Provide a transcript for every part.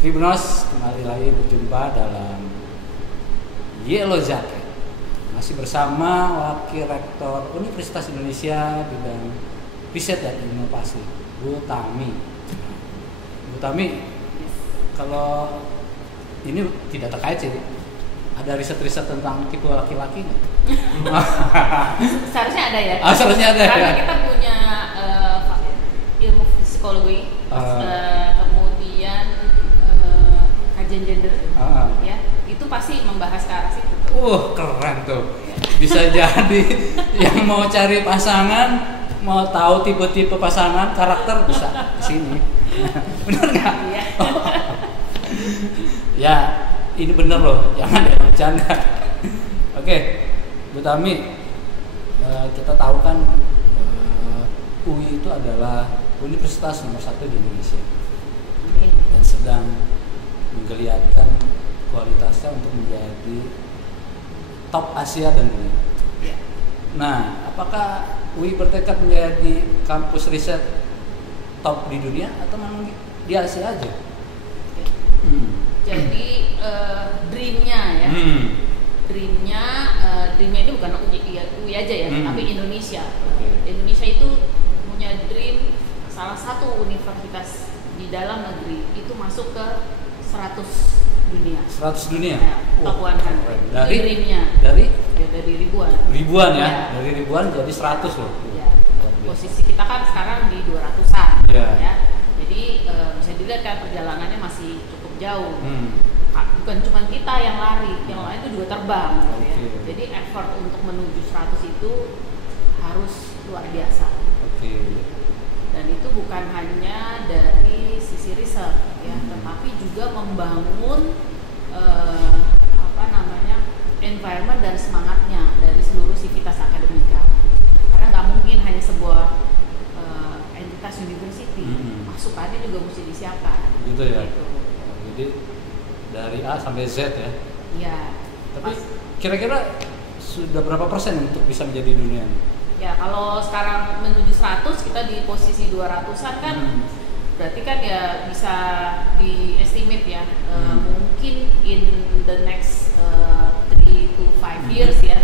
Tribuners, kembali lagi berjumpa dalam Yellow Jacket. Masih bersama Wakil Rektor Universitas Indonesia bidang riset dan inovasi, Bu Tami. Bu Tami, kalau ini tidak terkait sih, ada riset-riset tentang tipe laki-laki nggak? Seharusnya ada ya. Seharusnya ada. Karena ya. kita punya ilmu psikologi, kemudian kajian gender, ya itu pasti membahas ke arah situ. Keren tuh. Bisa jadi yang mau cari pasangan, mau tahu tipe-tipe pasangan, karakter bisa di sini. Benar nggak? Iya. Ya, ini bener loh, jangan ada bercanda. Oke, Bu Tami, kita tahu kan UI itu adalah universitas nomor 1 di Indonesia dan sedang menggeliatkan kualitasnya untuk menjadi top Asia dan dunia. Ya. Nah, apakah UI bertekad menjadi kampus riset top di dunia atau memang di Asia aja? Jadi dreamnya ya, dreamnya ini bukan UI aja ya, tapi Indonesia. Indonesia itu punya dream salah satu universitas di dalam negeri itu masuk ke 100 dunia. 100 dunia? Ya, top 100. Dari dreamnya. Dari ribuan. Ribuan ya? Dari ribuan jadi 100 loh. Ya. Posisi kita kan sekarang di 200-an ya. Jadi bisa dilihat kan perjalanannya masih cukup jauh. Bukan cuma kita yang lari, yang lain itu juga terbang gitu ya. Jadi effort untuk menuju 100 itu harus luar biasa. Dan itu bukan hanya dari sisi riset ya, tetapi juga membangun environment dan semangatnya dari seluruh sivitas akademika. Karena nggak mungkin hanya sebuah entitas university, masukannya juga mesti disiapkan. Gitu ya. Gitu. Jadi dari A sampai Z ya. Iya. Tapi kira-kira sudah berapa persen untuk bisa menjadi dunia? Ya kalau sekarang menuju 100 kita di posisi 200-an kan, berarti kan ya bisa di-estimate ya, mungkin in the next 3 to 5 years ya,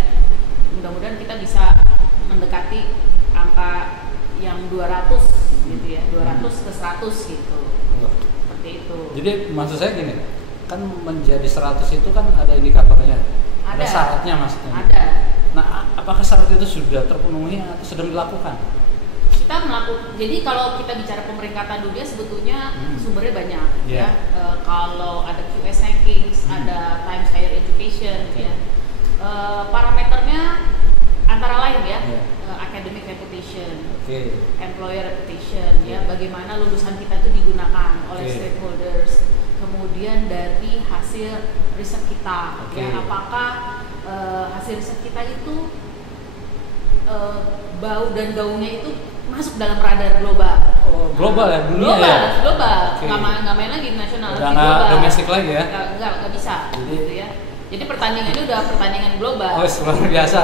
mudah-mudahan kita bisa mendekati angka yang 200 gitu ya, 200 ke 100 gitu. Seperti itu. Jadi maksud saya gini, kan menjadi 100 itu kan ada indikatornya, ada syaratnya maksudnya. Ada. Nah, apakah syarat itu sudah terpenuhi atau sedang dilakukan? Kita jadi kalau kita bicara pemeringkatan dunia sebetulnya sumbernya banyak ya. Kalau ada QS rankings, ada Times Higher Education ya. Parameternya antara lain ya, academic reputation, employer reputation ya, bagaimana lulusan kita itu digunakan oleh stakeholders, kemudian dari hasil riset kita ya, apakah hasil riset kita itu bau dan gaungnya itu masuk dalam radar global. Global ya, dunia global. Nggak main lagi nasional, udah nggak domestik lagi ya? Nggak bisa. Gitu ya. Jadi pertandingan ini udah pertandingan global. Luar biasa.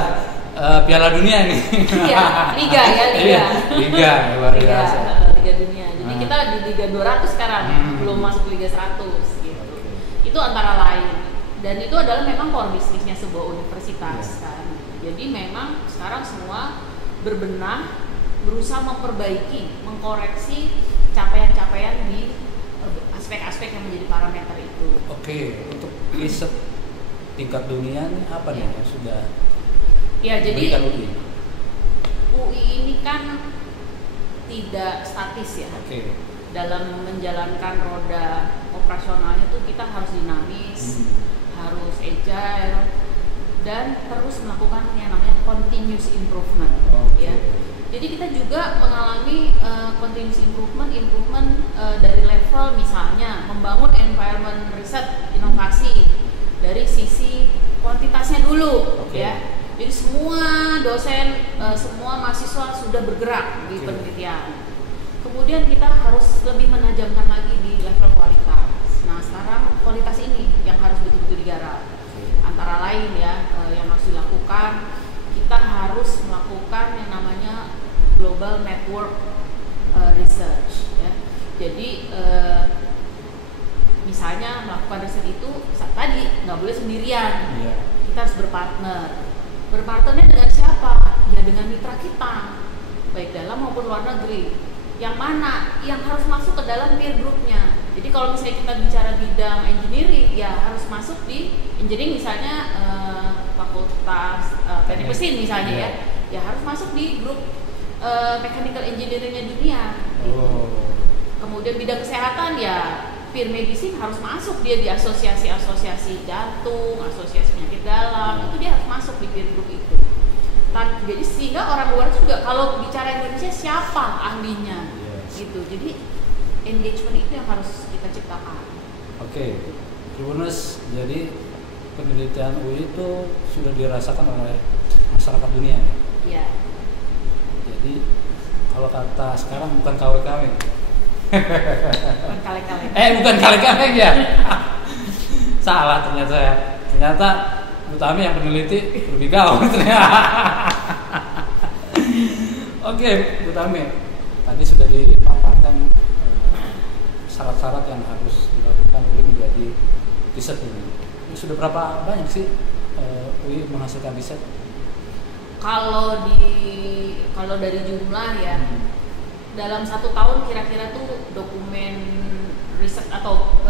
Piala dunia ini. Iya, liga ya, liga. Liga luar biasa. Liga dunia. Jadi kita di Liga 200 sekarang, belum masuk Liga 100 gitu. Itu antara lain. Dan itu adalah memang core bisnisnya sebuah universitas kan. Jadi memang sekarang semua berbenah, berusaha memperbaiki, mengkoreksi capaian-capaian di aspek-aspek yang menjadi parameter itu. Untuk riset tingkat dunia ini apa nih yang sudah jadi UI? UI ini kan tidak statis ya. Dalam menjalankan roda operasionalnya itu kita harus dinamis, harus agile, dan terus melakukan yang namanya continuous improvement. Ya. Jadi kita juga mengalami continuous improvement dari level misalnya membangun environment riset inovasi dari sisi kuantitasnya dulu, ya. Jadi semua dosen, semua mahasiswa sudah bergerak di penelitian. Kemudian kita harus lebih menajamkan lagi di level kualitas. Nah sekarang kualitas ini yang harus betul-betul digarap. Antara lain ya, yang harus dilakukan, kita harus melakukan yang namanya global network research ya. Jadi misalnya melakukan riset itu tadi nggak boleh sendirian, kita harus berpartnernya dengan siapa? Ya dengan mitra kita, baik dalam maupun luar negeri. Yang mana yang harus masuk ke dalam peer groupnya. Jadi kalau misalnya kita bicara bidang engineering, ya harus masuk di engineering misalnya fakultas teknik mesin misalnya ya harus masuk di grup mechanical engineeringnya dunia. Kemudian bidang kesehatan ya peer medicine harus masuk dia di asosiasi jantung, asosiasi penyakit dalam, itu dia harus masuk di peer group itu. Jadi sehingga orang luar juga kalau bicara Indonesia siapa ahlinya gitu. Jadi engagement itu yang harus kita ciptakan. Oke. Tribuners, jadi penelitian UI itu sudah dirasakan oleh masyarakat dunia. Iya. Jadi kalau kata sekarang bukan KW-KW. Bukan kaleng-kaleng. Bukan kaleng-kaleng ya. Salah ternyata ya. Ternyata Utami yang peneliti lebih gawat ternyata. Oke, Utami. Tadi sudah dipaparkan syarat-syarat yang harus dilakukan UI menjadi riset ini. Sudah berapa banyak sih UI menghasilkan riset? Kalau dari jumlah ya, dalam 1 tahun kira-kira tuh dokumen riset atau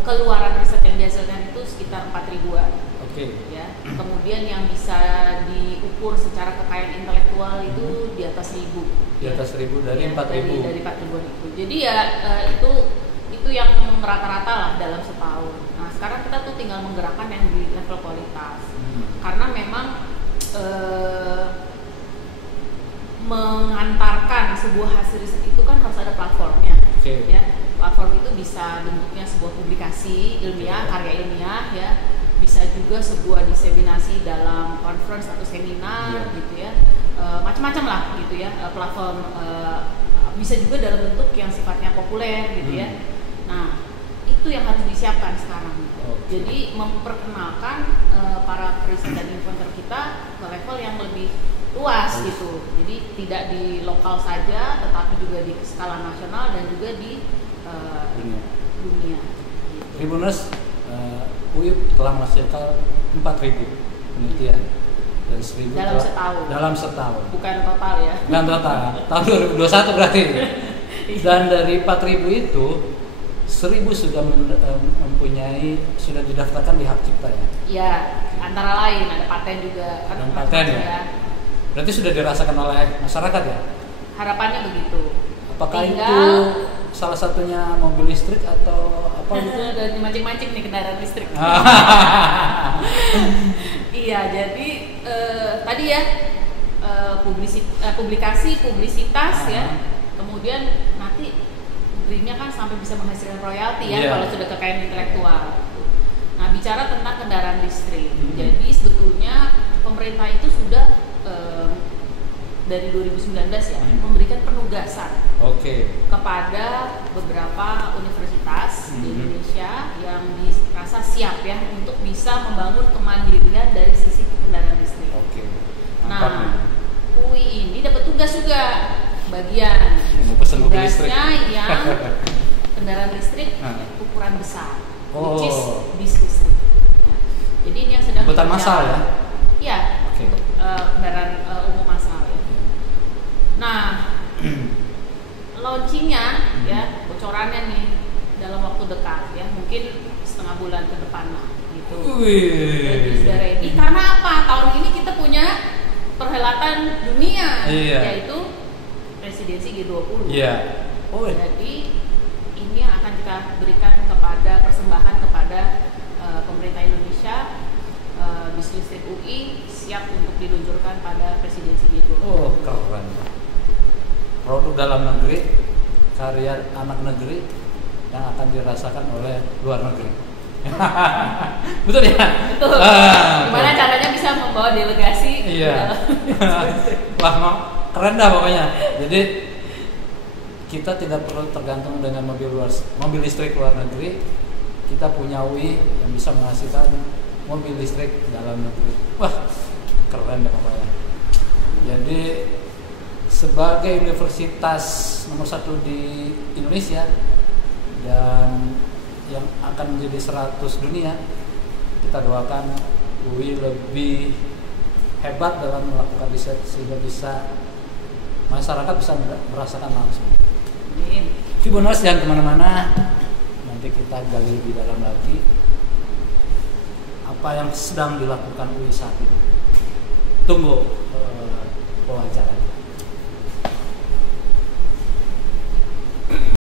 keluaran riset yang dihasilkan itu sekitar 4.000-an. Ya, kemudian yang bisa diukur secara kekayaan intelektual itu di atas 1.000. Di atas 1.000 dari 4.000. Dari 4.000-an itu. Jadi ya itu yang rata-rata lah dalam setahun. Nah sekarang kita tuh tinggal menggerakkan yang di level kualitas. Karena memang mengantarkan sebuah hasil riset itu kan harus ada platformnya. Ya, platform itu bisa bentuknya sebuah publikasi ilmiah, karya ilmiah ya. Bisa juga sebuah diseminasi dalam conference atau seminar gitu ya, macam-macam lah gitu ya, platform bisa juga dalam bentuk yang sifatnya populer gitu ya. Nah itu yang harus disiapkan sekarang. Jadi memperkenalkan para periset dan inventor kita ke level yang lebih luas gitu. Jadi tidak di lokal saja, tetapi juga di skala nasional dan juga di dunia. Tribuners, UI telah menghasilkan 4.000 penelitian dan 1.000 dalam setahun. Bukan total ya. Bukan total. Tahun 2021 berarti. Dan dari 4.000 itu 1.000 sudah didaftarkan di hak cipta ya. Iya, antara lain ada paten juga. Ada paten ya. Berarti sudah dirasakan oleh masyarakat ya. Harapannya begitu. Apakah itu salah satunya mobil listrik atau apa gitu? Udah dimancing-mancing nih kendaraan listrik. Iya, jadi tadi ya publisitas ya. Kemudian nanti greennya kan sampai bisa menghasilkan royalti ya kalau sudah kekayaan intelektual. Nah bicara tentang kendaraan listrik, jadi sebetulnya pemerintah itu sudah dari 2019 ya memberikan penugasan kepada beberapa universitas di Indonesia yang dirasa siap ya untuk bisa membangun kemandirian dari sisi kendaraan listrik. Nah, UI ini dapat tugas juga bagian tugasnya yang kendaraan listrik ukuran besar, which is bis listrik. Ya. Jadi ini yang sedang angkutan massal ya? Iya, untuk kendaraan umum massal ya. Nah, launchingnya ya, bocorannya nih dalam waktu dekat ya, mungkin setengah bulan ke depan lah gitu. Jadi sudah ready. Karena apa? Tahun ini kita punya perhelatan dunia, yaitu presidensi G20. Jadi ini yang akan kita berikan kepada persembahan kepada pemerintah Indonesia. Bis listrik UI siap untuk diluncurkan pada presidensi G20. Oh, keren. Produk dalam negeri, karya anak negeri yang akan dirasakan oleh luar negeri. Betul ya? Betul. Gimana caranya bisa membawa delegasi? Iya. Wah, keren dah pokoknya. Jadi kita tidak perlu tergantung dengan mobil listrik luar negeri. Kita punya UI yang bisa menghasilkan mobil listrik dalam negeri. Wah, keren dah pokoknya. Jadi sebagai universitas nomor 1 di Indonesia dan yang akan menjadi 100 dunia. Kita doakan UI lebih hebat dalam melakukan riset sehingga bisa masyarakat bisa merasakan langsung. Amin. Fibonacci jangan kemana-mana, nanti kita gali lebih dalam lagi apa yang sedang dilakukan UI saat ini. Tunggu wawancara.